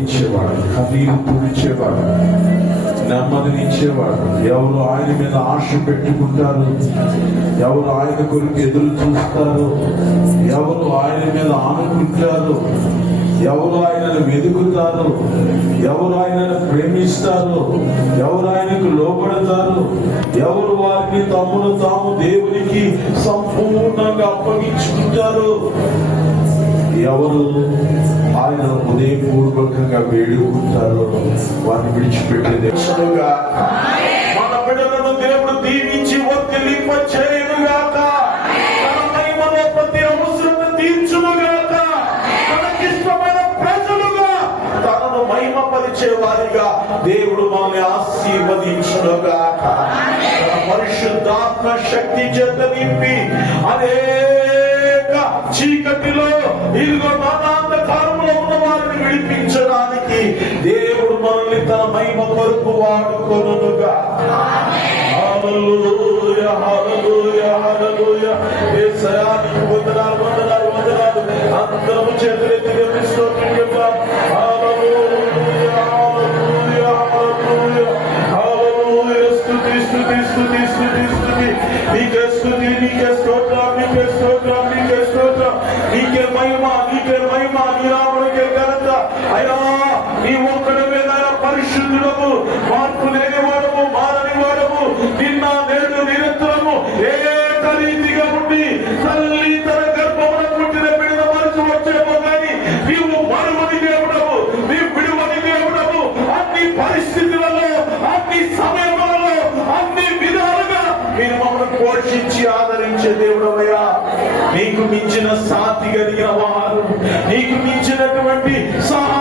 ఇచ్చేవాడు కన్నీరు తుడిచేవాడు నెమ్మదినిచ్చేవాడు ఎవరు ఆయన మీద ఆశ పెట్టుకుంటారు ఎవరు ఆయన కొరకు ఎదురు చూస్తారు ఎవరు ఆయన మీద ఆనుకుంటారు ఎవరు ఆయనను వెతుకుతారు ఎవరు ఆయనను ప్రేమిస్తారు ఎవరు ఆయనకు లోబడతారు ఎవరు వారిని తమ్మును తాము దేవునికి సంపూర్ణంగా అప్పగించుకుంటారు. ఎవరు ఆయన హృదయపూర్వకంగా వేడుకుంటారో వారిని విడిచిపెట్టే దేశముగా మన బిడ్డలను దేవుడు దీవించి ఒత్తిలింప చేయనుగాక తన మహిమలో ప్రతి అవసరం తీర్చునుగాక. తనకిష్టమైన ప్రజలుగా తనను మహిమపరిచే వారిగా దేవుడు మనల్ని ఆశీర్వదించునుగాక. పరిశుద్ధాత్మ శక్తి చేత నింపి అనేక చీకటిలో ఇదిగో దేవుడు తన మహిమ కొరకు వాడుకొనుగా హల్లెలూయా హల్లెలూయా హల్లెలూయా యేసయ్యా నీకు వందనాలు వందనాలు వందనాలు. అందరము చేతులెత్తి నీకే నీకే స్తోత్రం నీకే స్తోత్రం నీకే స్తోత్రం. నీకే మహిమ నీకే మహిమ నీ నామమునకే ఘనత. అయ్యా నీ ఒక్కడమే నాయన పరిశుద్ధుడము మార్పు లేని వాడము మారని వాడము నిన్న నిరంతరము ఏక రీతిగా ఉండి తల్లి తన ఆదరించే దేవుడవయ్యా. నీకు మించిన సాతి కలిగిన వారు నీకు మించినటువంటి సహా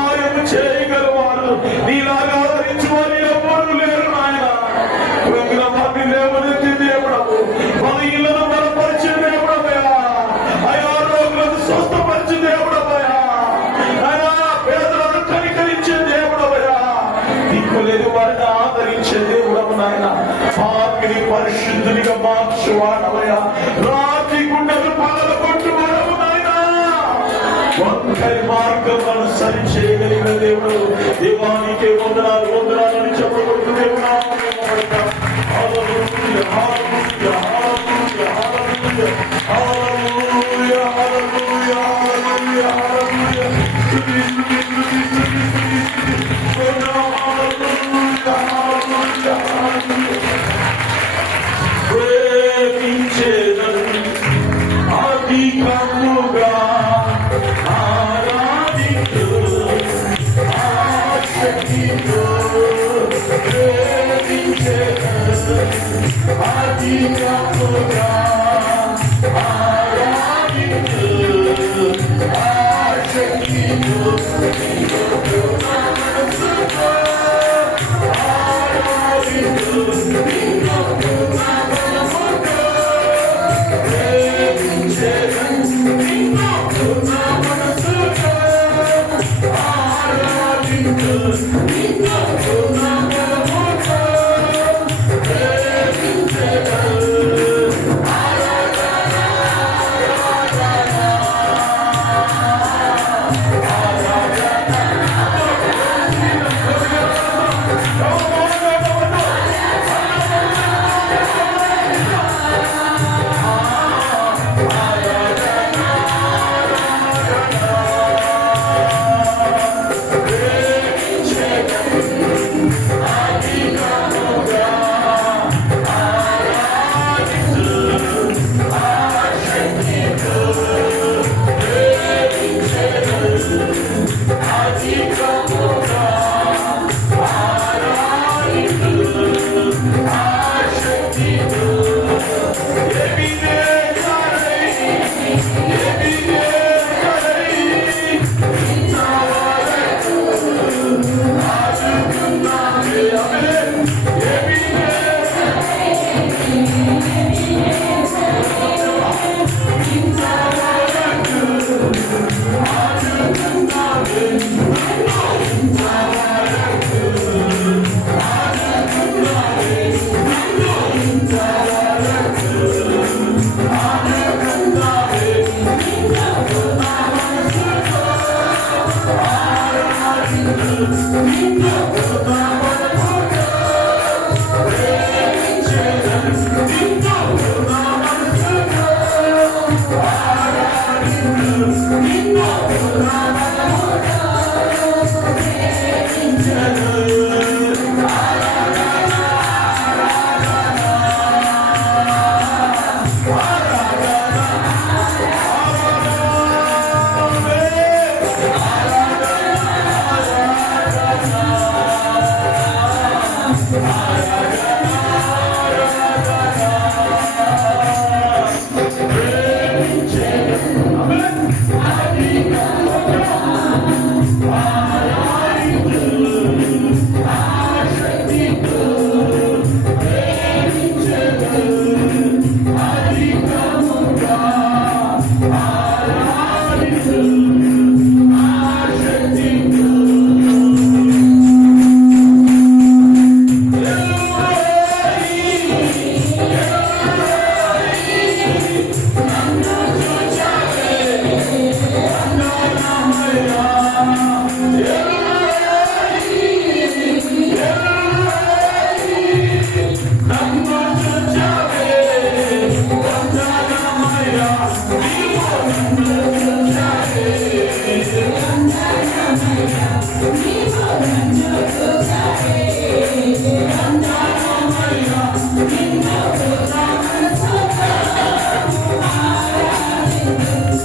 ఆదరించే దేవుడవు నాయన. ఆత్మని పరిశుద్ధునిగా మార్చువాడమయ్యా రాత్రి గుండెలు పగల కొట్టువాడము నాయనా. ఒక్కరి మార్గం సరి దేవుడు. దేవానికి వందనాలు. అధికముగా ఆరాధించు ఆసక్తితో Thank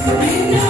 Amen.